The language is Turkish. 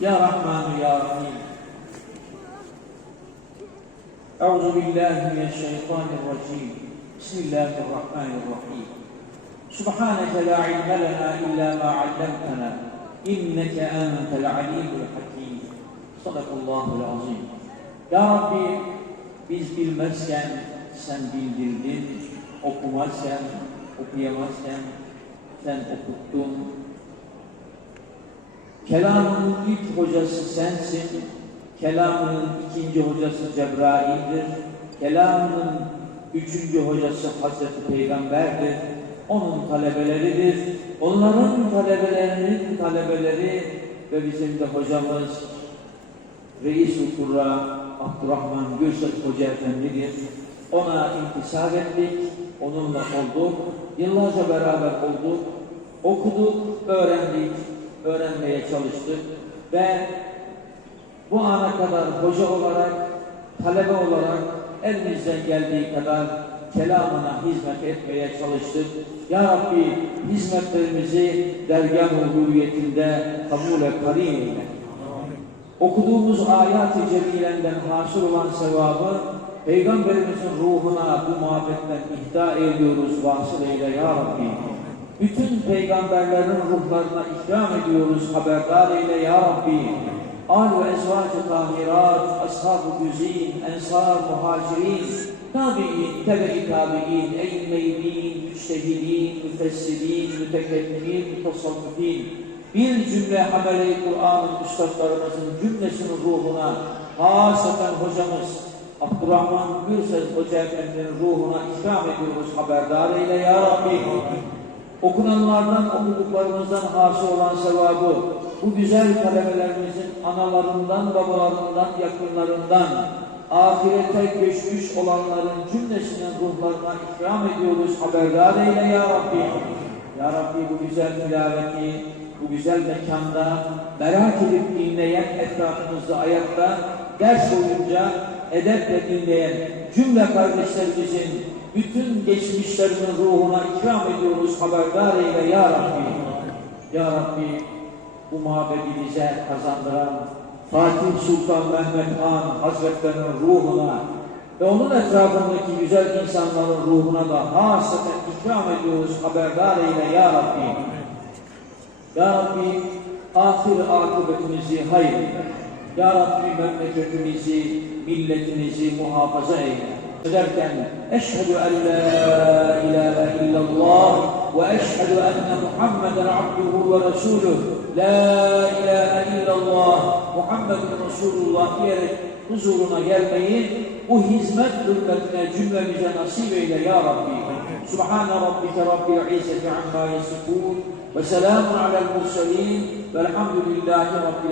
Ya Rahman Ya Rahim. Euzu billahi mineşşeytanirracim. Bismillahirrahmanirrahim. Subhaneke la ilme lena illa ma 'allamtana. İnneke entel alimul hakim. Sadakallahul azim. Ya Rabbi biz bilmezken sen bildirdin, okumazken, okuyamazken sen okuttun. Kelamın ilk hocası sensin, kelamın ikinci hocası Cebrail'dir, kelamın üçüncü hocası Hazreti Peygamber'dir, onun talebeleridir, onların talebelerinin talebeleri ve bizim de hocamız Reis-i Kurra Abdurrahman Gürses Hoca Efendi'dir. Ona intisap ettik, onunla olduk, yıllarca beraber olduk, okuduk, öğrendik, öğrenmeye çalıştık ve bu ana kadar hoca olarak, talebe olarak elimizden geldiği kadar kelamına hizmet etmeye çalıştık. Ya Rabbi hizmetlerimizi dergah-ı hürriyetinde kabul-e karim eyle. Okuduğumuz ayat-ı celilenden hasıl olan sevabı Peygamberimizin ruhuna bu muhabbetten ihda ediyoruz, vasıl eyle ya Rabbi. Bütün peygamberlerin ruhlarına ikram ediyoruz, haberdar eyle ya Rabbi. Al ve ezvacı tahirat, ashab-ı güzin, ensar, muhacirin, tabi'in, tebe-i tabi'in, eyymeydin, müçtehidin, müfessirin, mütekellimin, mutasavvifin, bir cümle ameli Kur'an'ın üstadlarımızın cümlesinin ruhuna, hasaten hocamız Abdurrahman Gürses Hoca Efendi'nin ruhuna ikram ediyoruz, haberdar eyle ya Rabbi. Okunanlardan, okuduklarımızdan hasıl olan sevabı, bu güzel talebelerimizin analarından, babalarından, yakınlarından, ahirete göçmüş olanların cümlesinin ruhlarına ikram ediyoruz, haberdar eyle ya Rabbi. Ya Rabbi bu güzel tilaveti, bu güzel mekanda merak edip dinleyen etrafımızda ayakta ders boyunca edeple dinleyen cümle kardeşlerimizin bütün geçmişlerinin ruhuna ikram ediyoruz haberdar eyle ya Rabbi. Ya Rabbi bu mabedi kazandıran Fatih Sultan Mehmet Han Hazretlerinin ruhuna ve onun etrafındaki güzel insanların ruhuna da hasaten ikram ediyoruz haberdar eyle ya Rabbi. Ya Rabbi ahir akıbetimizi hayır Ya Rabbi memleketimizi, milletimizi muhafaza eyle. Ederken eşhedü en la ilahe illallah ve eşhedü enne Muhammeden abduhu ve resuluh. La ilahe illallah Muhammedun Resulullah diyerek huzuruna gelmeyi bu hizmet hürmetine cümlemize nasip eyle ya Rabbi. Subhane rabbike rabbil izzeti amma yasifun ve selamun alel murselin velhamdülillahi rabbil